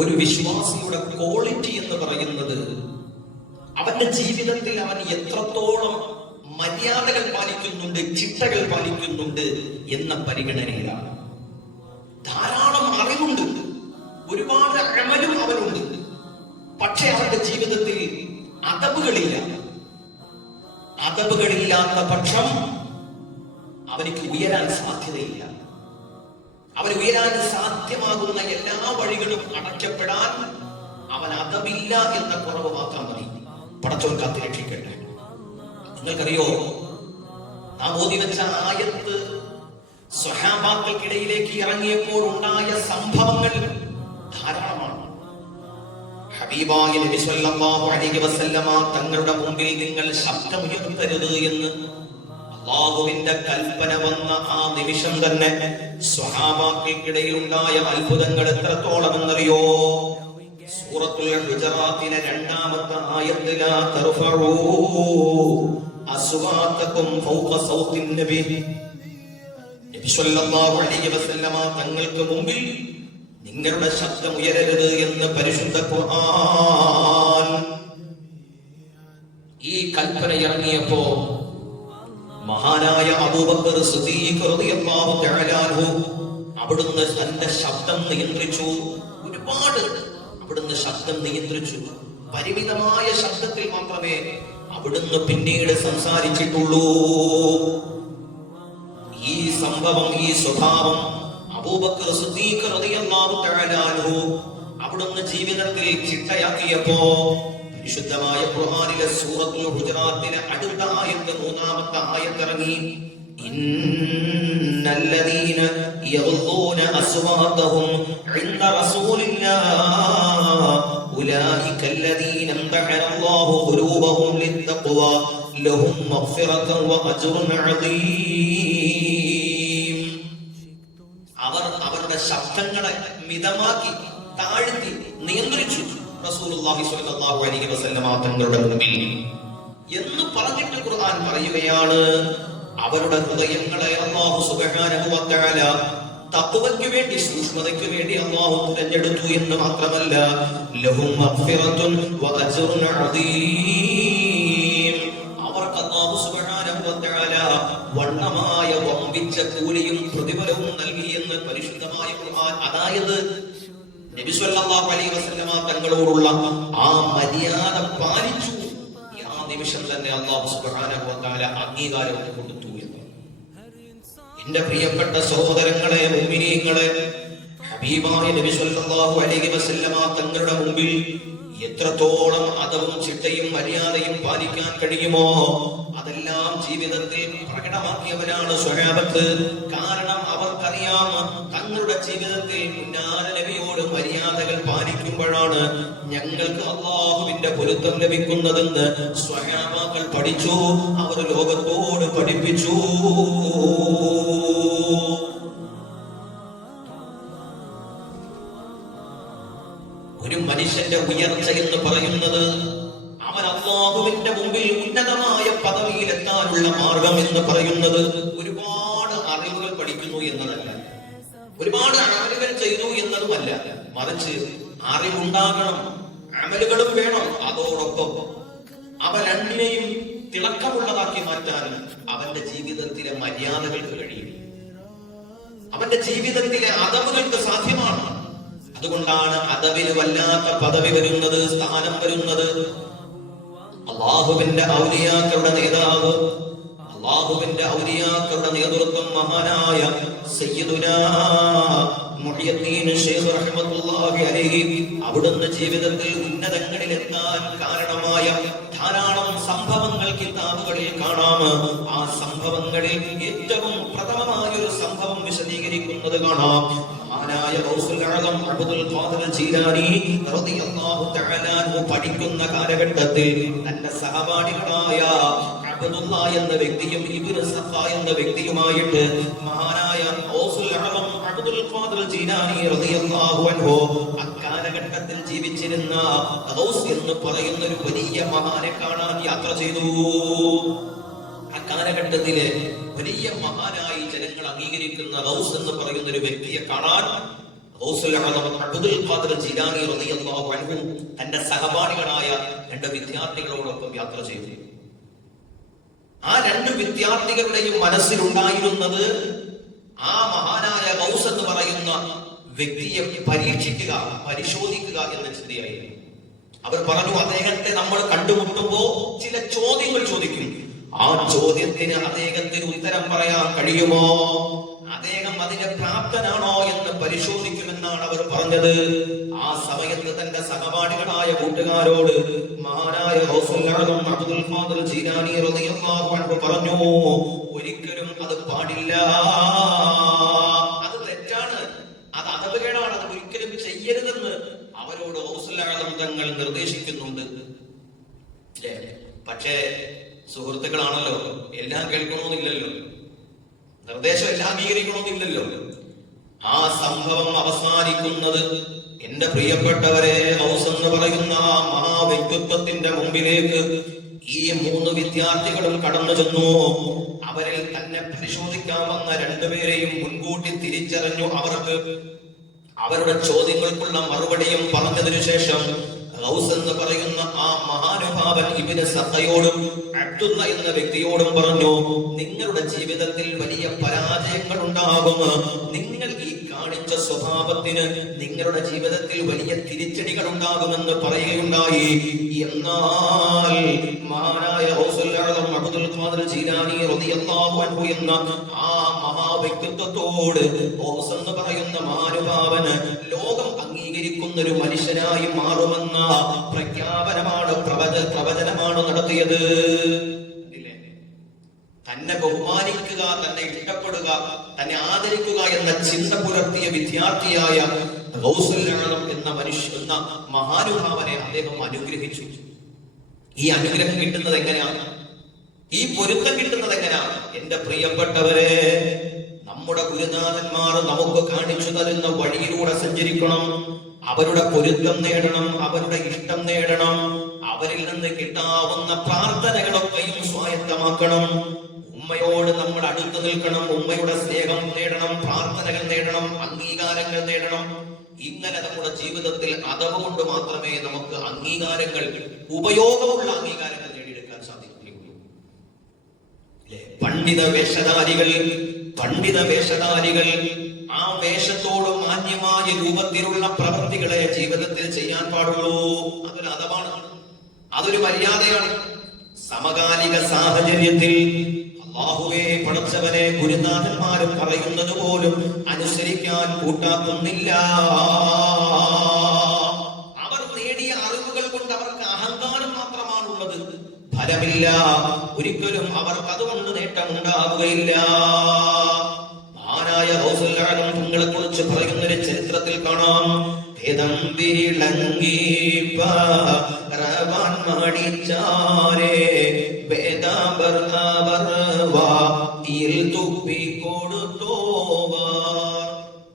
ഒരു വിശ്വാസിയുടെ ക്വാളിറ്റി എന്ന് പറയുന്നത് അവന്റെ ജീവിതത്തിൽ അവൻ എത്രത്തോളം മര്യാദകൾ പാലിക്കുന്നുണ്ട്, ചിട്ടകൾ പാലിക്കുന്നുണ്ട് എന്ന പരിഗണനയിലാണ്. ധാരാളം അറിവുണ്ട്, ഒരുപാട് അമലും അവനുണ്ട്, പക്ഷെ അവന്റെ ജീവിതത്തിൽ അദബുകളില്ല. അദബുകളില്ലാത്ത പക്ഷം അവനിക്ക് ഉയരാൻ സാധ്യതയില്ല. അവൻ ഉയരാൻ സാധ്യമാകുന്ന എല്ലാ വഴികളും അടയ്ക്കപ്പെടാൻ അവൻ അദബില്ല എന്ന കുറവ് മാത്രം മതി. പടച്ചോൻ കാത്തുരക്ഷിക്കട്ടെ. നിങ്ങൾക്കറിയോ, നാം ഓതി വെച്ച ആയത്ത് സ്വഹാബാക്കൾക്കിടയിലേക്ക് ഇറങ്ങിയപ്പോൾ ഉണ്ടായ സംഭവങ്ങൾ ധാരാളമാണ്. ഹബീബായ നബി സല്ലല്ലാഹു അലൈഹി വസല്ലമ തങ്ങളുടെ മുമ്പിൽ നിങ്ങൾ ശബ്ദമുയർത്തരുത് എന്ന് അല്ലാഹുവിന്റെ കൽപ്പന വന്ന ആ നിമിഷം തന്നെ സ്വഹാബാക്കൾക്കിടയിൽ ഉണ്ടായ അത്ഭുതങ്ങൾ എത്രത്തോളം എന്നറിയോ? സൂറത്തുൽ ഹുജറാത്തിലെ 2-ാമത്തെ ആയത്തിൽ ലാ തർഫഉ അസ്വാതകും ഫൗഖ സൗത്തിൻ നബി, നബി സല്ലല്ലാഹു അലൈഹി വസല്ലമ തങ്ങൾക്ക് മുമ്പിൽ നിങ്ങളുടെ ശബ്ദം ഉയരരുത് എന്ന് പരിശുദ്ധ ഖുർആൻ. ഈ കൽപ്പന ഇറങ്ങിയപ്പോ മഹാനായ അബൂബക്കർ സിദ്ദീഖ് റളിയല്ലാഹു തആല അൻഹു അവിടുന്ന് തന്റെ ശബ്ദം നിയന്ത്രിച്ചു. ഒരുപാട് അവിടുന്ന് ശബ്ദം നിയന്ത്രിച്ചു. പരിമിതമായ ശബ്ദത്തിൽ മാത്രമേ അവിടുന്ന് പിന്നീട് സംസാരിച്ചിട്ടുള്ളൂ. ഈ സംഭവം, ഈ സ്വഭാവം അബൂബക്കർ സിദ്ദീഖ് റളിയല്ലാഹു തആല അൻഹു അവിടുന്ന് ജീവിതത്തിൽ ചിട്ടയാക്കിയപ്പോ വിശുദ്ധമായ ഖുർആനിലെ സൂറത്തുൽ ഹുജറാത്തിലെ അടുത്ത ആയത്ത് 3-ാമത്തെ ആയത്ത് ഇറങ്ങി. ഇന്നല്ലദീന യഗ്ളൂന അസ്വാതഹും ഇൻദ റസൂലില്ലാഹ് ഉലൈകല്ലദീന അംതഹനല്ലാഹു ഖുലൂബഹും ലിത്തഖ്വ ലഹും മഗ്ഫിറത്തുൻ വ അജ്റുൻ അദീം. അവർ അവരുടെ ശബ്ദങ്ങളെ മിതമാക്കി, താഴ്ത്തി, നിയന്ത്രിച്ചു റസൂലുള്ളാഹി സ്വല്ലല്ലാഹു അലൈഹി വസല്ലമ തങ്ങളുടെ മുമ്പിൽ എന്ന് പറഞ്ഞിട്ട് ഖുർആൻ പറയുകയാണ്, അവരുടെ ഹൃദയങ്ങളെ അല്ലാഹു സുബ്ഹാനഹു വ തആല തഖ്വയ്ക്ക് വേണ്ടി, സൂക്ഷ്മതയ്ക്ക് വേണ്ടി അല്ലാഹു തിരഞ്ഞെടുത്തു എന്ന് മാത്രമല്ല, ലഹും മഗ്ഫിറത്തുൻ വ അജ്റുൻ അദീം, അവർക്ക് അല്ലാഹു സുബ്ഹാനഹു വ തആല വണ്ണമായ വമ്പിച്ച കൂലിയും പ്രതിഫലവും നൽകി എന്ന് പരിശുദ്ധമായ ഖുർആൻ. അതായത് നബി സല്ലല്ലാഹു അലൈഹി വസല്ലമ തങ്ങളോടുള്ള ആ മര്യാദ പാലിച്ചു. ആ നിമിഷം തന്നെ അല്ലാഹു സുബ്ഹാനഹു വ തആല അംഗീകാരം കൊടുത്തു എന്ന്. എന്റെ പ്രിയപ്പെട്ട സഹോദരങ്ങളെ, മുഅ്മിനീങ്ങളെ, ഹബീബായ നബി സല്ലല്ലാഹു അലൈഹി വസല്ലമ തങ്ങളുടെ മുമ്പിൽ എത്രത്തോളം അദബും ചിട്ടയും മര്യാദയും പാലിക്കാൻ കഴിയുമോ അതെല്ലാം ജീവിതത്തിൽ പ്രകടമാക്കിയവരാണ് സ്വഹാബത്ത്. കാരണം അവർക്കറിയാം, തങ്ങളുടെ ജീവിതത്തിൽ മുന്നാല നബിയോട് മര്യാദകൾ പാലിക്കുമ്പോഴാണ് ഞങ്ങൾക്ക് അല്ലാഹുവിന്റെ പൊരുത്തം ലഭിക്കുന്നതെന്ന് സ്വഹാബാക്കൾ പഠിച്ചു, അവർ ലോകത്തോട് പഠിപ്പിച്ചു. ഒരു മനുഷ്യന്റെ ഉയർച്ച എന്ന് പറയുന്നത് അവൻ അല്ലാഹുവിന്റെ മുമ്പിൽ ഉന്നതമായ പദവിയിലെത്താനുള്ള മാർഗം എന്ന് പറയുന്നത് ഒരുപാട് അറിവുകൾ പഠിക്കുന്നു എന്നതല്ല, ഒരുപാട് അമലുകൾ ചെയ്തു എന്നതുമല്ല. മറിച്ച് അറിവുണ്ടാകണം, അമലുകളും വേണം. അതോടൊപ്പം അവ രണ്ടിനെയും തിളക്കമുള്ളതാക്കി മാറ്റാൻ അവന്റെ ജീവിതത്തിലെ മര്യാദകൾക്ക് കഴിയും, അവന്റെ ജീവിതത്തിലെ അദബുകൾക്ക് സാധ്യമാണ്. അതുകൊണ്ടാണ് അദബിന് വല്ലാത്ത പദവി വരുന്നത്, സ്ഥാനം വരുന്നത്. അല്ലാഹുവിന്റെ ഔലിയാക്കളുടെ നേതാവ്, അല്ലാഹുവിന്റെ ഔലിയാക്കളുടെ നേതൃത്വം മഹാനായ സയ്യിദുനാ മുഹ്യിദ്ദീൻ ശൈഖ് റഹ്മത്തുള്ളാഹി അലൈഹി അവിടുന്ന് ജീവിതത്തിൽ ഉന്നതങ്ങളിൽ എത്താൻ കാരണമായ ധാരാളം സംഭവങ്ങൾ കിതാബുകളിൽ കാണാം. ആ സംഭവങ്ങളിൽ ഏറ്റവും പ്രഥമമായ ഒരു സംഭവം വിശദീകരിക്കുന്നത് കാണാം. മഹാനായ ഗൗസുൽ ആലം അബ്ദുൽ ഖാദിർ ജീലാനി റളിയല്ലാഹു തആല അൻഹു പഠിക്കുന്ന കാലഘട്ടത്തിൽ തന്റെ സഹപാഠികളായ അബ്ദുല്ലാ എന്ന വ്യക്തിയും ഇബ്നു സഫ എന്ന വ്യക്തിയുമായിട്ട് മഹാനായ ഗൗസുൽ ആലം അബ്ദുൽ ഖാദിർ ജീലാനി റളിയല്ലാഹു അൻഹു അക്കാലഘട്ടത്തിൽ ജീവിച്ചിരുന്ന ഗൗസ് എന്ന് പറയുന്ന ഒരു വലിയ മഹാനെ കാണാൻ യാത്ര ചെയ്തു. അക്കാലഘട്ടത്തിലെ വലിയ മഹാനായി ജനങ്ങൾ അംഗീകരിക്കുന്ന ഗൗസ് എന്ന് പറയുന്ന ഒരു വ്യക്തിയെ കാണാൻ അബ്ദുൽ ഖാദിർ ജീലാനി റളിയല്ലാഹു അൻഹു തന്റെ സഹപാഠികളായ 2 വിദ്യാർത്ഥികളോടൊപ്പം യാത്ര ചെയ്തു. ആ 2 വിദ്യാർത്ഥികളുടെയും മനസ്സിലുണ്ടായിരുന്നത് ആ മഹാനായ ഗൗസ് എന്ന് പറയുന്ന വ്യക്തിയെ പരീക്ഷിക്കുക, പരിശോധിക്കുക എന്ന ചിന്തയായിരുന്നു. അവർ പറഞ്ഞു, അദ്ദേഹത്തെ നമ്മൾ കണ്ടുമുട്ടുമ്പോ ചില ചോദ്യങ്ങൾ ചോദിക്കും. ആ ചോദ്യത്തിന് അദ്ദേഹത്തിന് ഉത്തരം പറയാൻ കഴിയുമോ, അദ്ദേഹം അതിന് പ്രാപ്തനാണോ എന്ന് പരിശോധിക്കുമെന്നാണ് അവർ പറഞ്ഞത്. ആ സമയത്ത് തന്റെ സഹപാഠികളായ കൂട്ടുകാരോട് മഹാനായ ഗൗസുൽ ആദം അബ്ദുൽ ഖാദിർ ജീലാനി റളിയല്ലാഹു അൻഹു പറഞ്ഞു, ഒരിക്കലും അത് പാടില്ല, അത് തെറ്റാണ്, അത് അപകടമാണ്, അത് ഒരിക്കലും ചെയ്യരുതെന്ന് അവരോട് ഗൗസുൽ ആദം തങ്ങൾ നിർദ്ദേശിക്കുന്നുണ്ട്. പക്ഷേ സുഹൃത്തുക്കളാണല്ലോ, എല്ലാം കേൾക്കണമെന്നില്ലല്ലോ, നിർദ്ദേശം എല്ലാം അംഗീകരിക്കണമെന്നില്ലല്ലോ. ആ സംഭവം അവസാനിക്കുന്നത്, എന്റെ പ്രിയപ്പെട്ടവരെ, ഗൗസ് എന്ന് പറയുന്ന ആ മഹാവ്യക്തിത്വത്തിന്റെ മുമ്പിലേക്ക് ഈ 3 വിദ്യാർത്ഥികളും കടന്നു ചെന്നു. അവരിൽ തന്നെ പരിശോധിക്കാൻ വന്ന 2 പേരെയും മുൻകൂട്ടി തിരിച്ചറിഞ്ഞു. അവർക്ക് അവരുടെ ചോദ്യങ്ങൾക്കുള്ള മറുപടിയും പറഞ്ഞതിനു ശേഷം ഗൗസ് എന്ന് പറയുന്ന ആ മഹാനുഭാവൻ ഇബ്നു സഖയോടും അബ്ദുള്ള എന്ന വ്യക്തിയോടും പറഞ്ഞു, നിങ്ങളുടെ ജീവിതത്തിൽ വലിയ പരാജയങ്ങൾ ഉണ്ടാകും, നിങ്ങൾ ഈ കാണിച്ച സ്വഭാവത്തിന് നിങ്ങളുടെ ജീവിതത്തിൽ വലിയ തിരിച്ചടികൾ ഉണ്ടാകുമെന്ന് പറയുകയുണ്ടായി. എന്നാൽ മഹാനായ ഗൗസുൽ ആദം അബ്ദുൽ ഖാദിർ ജീലാനി റളിയല്ലാഹു അൻഹു എന്ന ആ മഹാവ്യക്തിത്വത്തോട് ഗൗസ് എന്ന് പറയുന്ന മഹാനുഭാവന് ലോകം അംഗീകരിക്കുന്ന ഒരു മനുഷ്യനായി മാറുമെന്ന പ്രഖ്യാപനമാണ്, പ്രവചനമാണ് നടത്തിയത്. തന്നെ ബഹുമാനിക്കുക, തന്നെ ഇഷ്ടപ്പെടുക, തന്നെ ആദരിക്കുക എന്ന ചിന്ത പുലർത്തിയ വിദ്യാർത്ഥിയായ ഗൗസുൽ ആദം എന്ന മഹാനുഭാവനെ അദ്ദേഹം അനുഗ്രഹിച്ചു. ഈ അനുഗ്രഹം കിട്ടുന്നത് എങ്ങനെയാണ്? ഈ പൊരുത്തം കിട്ടുന്നത് എങ്ങനെയാണ്? എന്റെ പ്രിയപ്പെട്ടവരെ, നമ്മുടെ ഗുരുനാഥന്മാർ നമുക്ക് കാണിച്ചു തരുന്ന വഴിയിലൂടെ സഞ്ചരിക്കണം, അവരുടെ പൊരുത്തം നേടണം, അവരുടെ ഇഷ്ടം നേടണം, അവരിൽ നിന്ന് കിട്ടാവുന്ന പ്രാർത്ഥനകളൊക്കെയും സ്വായത്തമാക്കണം. ഉമ്മയോട് നമ്മൾ അടുത്തു നിൽക്കണം, ഉമ്മയുടെ സ്നേഹം നേടണം, പ്രാർത്ഥനകൾ നേടണം, അംഗീകാരങ്ങൾ നേടണം. ഇങ്ങനെ നമ്മുടെ ജീവിതത്തിൽ അതവ് കൊണ്ട് മാത്രമേ നമുക്ക് അംഗീകാരങ്ങൾ, ഉപയോഗമുള്ള അംഗീകാരങ്ങൾ നേടിയെടുക്കാൻ സാധിക്കുകയുള്ളൂ. പണ്ഡിത വേഷധാരികൾ ആ വേഷത്തോട് മാന്യമായ രൂപത്തിലുള്ള പ്രവൃത്തികളെ ജീവിതത്തിൽ ചെയ്യാൻ പാടുള്ളൂ. അതൊരു അതവാണ്, അതൊരു മര്യാദയാണ്. സമകാലിക സാഹചര്യത്തിൽ അല്ലാഹുവേ, പടച്ചവനെ, ഗുരുനാഥന്മാരും പറയുന്നത് പോലും അനുസരിക്കാൻ കൂട്ടാക്കുന്നില്ല. അവർ നേടിയ അറിവുകൾ കൊണ്ട് അവർക്ക് അഹങ്കാരം മാത്രമാണുള്ളത്, ഫലമില്ല. ഒരിക്കലും അവർക്ക് അതുകൊണ്ട് നേട്ടമുണ്ടാവുകയില്ല. മഹാനായ ഗൗസുൽ ആദം തങ്ങളെ കുറിച്ച് പറയുന്നൊരു ചരിത്രത്തിൽ കാണാം, മടിച്ചാരേ